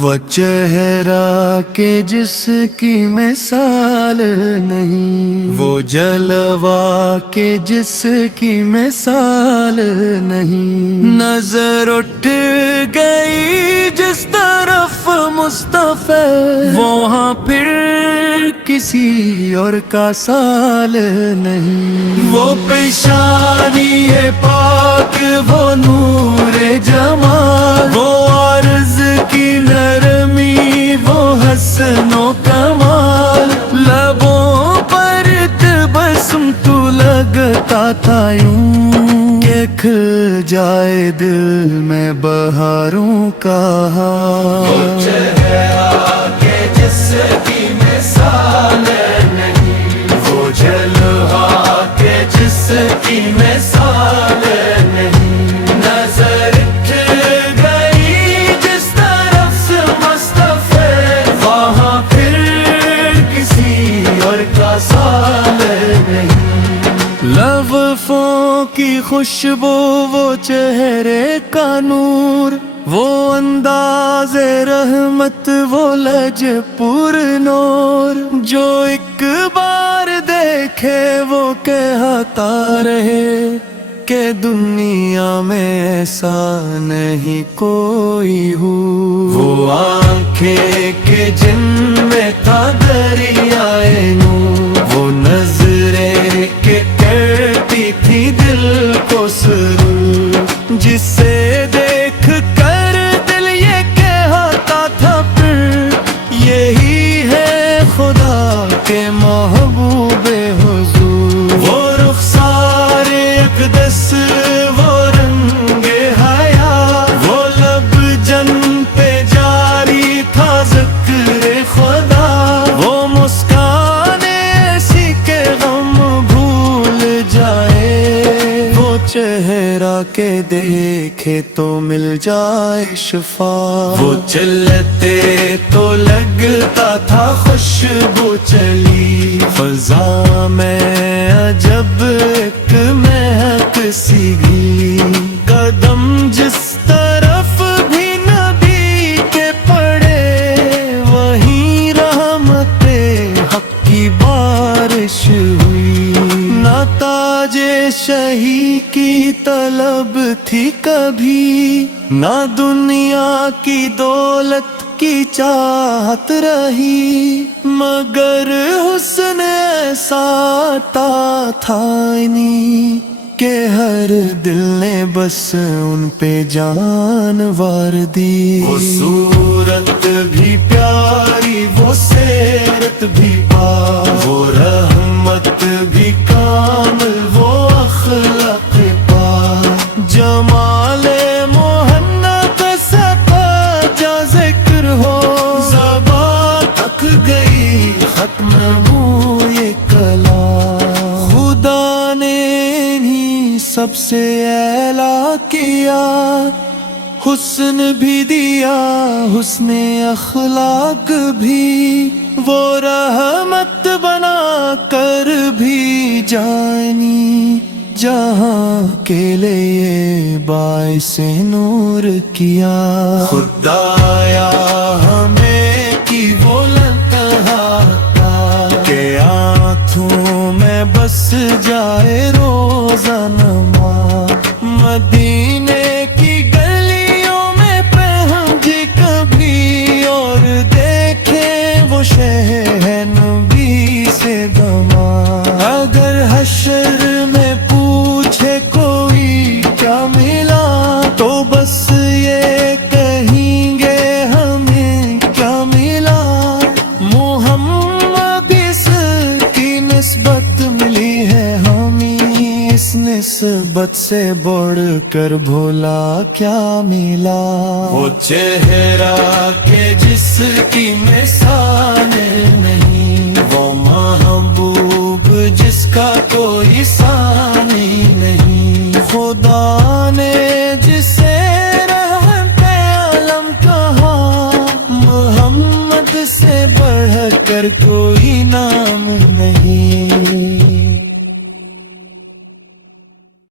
وہ چہرہ کہ جس کی مثال نہیں، وہ جلوہ کہ جس کی مثال نہیں، نظر اٹھ گئی جس طرف مصطفیٰ، وہاں پھر کسی اور کا سال نہیں، وہ پیشانی پاک، وہ نور جمال، وہ عرض کی نرمی، وہ حسن و کمال، لبوں پر تبسم تو لگتا تھا یوں کہ کھل جائے دل میں بہاروں کا ہار، وہ چہرہ کہ جس کی مثال نہیں، وہ جلوہ کہ جس کی مثال نہیں، نظر اٹھ گئی جس طرف سے مصطفیٰ، وہاں پھر کسی اور کا سال نہیں، لطفوں کی خوشبو، وہ چہرے کا نور، وہ انداز رحمت، وہ لج پر نور، جو ایک بار دیکھے وہ کہتا رہے کہ دنیا میں ایسا نہیں کوئی ہو، وہ آنکھیں کہ جن میں تھا دریائے نور، وہ نظریں کہ کرتی تھی دل کو سرور، جسے دیکھ کر دل یہ کہتا تھا پھر یہی ہے خدا کے محبوب حضور، وہ رخسار اقدس، وہ رنگ حیا، وہ لب جن پہ جاری تھا ذکر خدا، وہ مسکان ایسی کہ غم بھول جائے، وہ چہرہ کہ دیکھے تو مل جائے شفا، وہ چلتے تو لگتا تھا خوشبو چلی، فضا میں عجب ایک مہک سی گئی، قدم جس طرف بھی نبی کے پڑے وہیں رحمت حق کی بارش ہوئی، نہ تاج شہی کی طلب تھی کبھی، نہ دنیا کی دولت کی چاہت رہی، مگر حسن ایسا عطا تھا انہیں کہ ہر دل نے بس ان پہ جان وار دی، وہ صورت بھی پیاری، وہ سیرت بھی پاک، وہ رحمت بھی کامل، وہ اخلاق پاک، جمال محنت سے جا ذکر ہو، زباں تک گئی ختم ہو یہ کلام، خدا نے انہیں سب سے اعلیٰ کیا، حسن بھی دیا، حسن اخلاق بھی، وہ رحمت بنا کر بھی جانی، جہاں کے لیے باعث نور کیا، خدایا ہمیں کی وہ لمحہ کہ آنکھوں میں بس جائے روزہ نماز، مدینے کی گلیوں میں پہنچے کبھی اور دیکھے وہ شہر نبی سے دماغ، اگر حشر میں پوچھے کوئی کیا ملا تو بس یہ کہیں گے ہمیں کیا ملا، محمد اس کی نسبت ملی ہے ہمیں، اس نسبت سے بڑھ کر بھولا کیا ملا، وہ چہرہ کہ جس کی مثال نہیں، وہ محبوب جس کا کوئی ثانی نہیں، خدا نے جسے رحمت عالم کہا، محمد سے بڑھ کر کوئی نام نہیں۔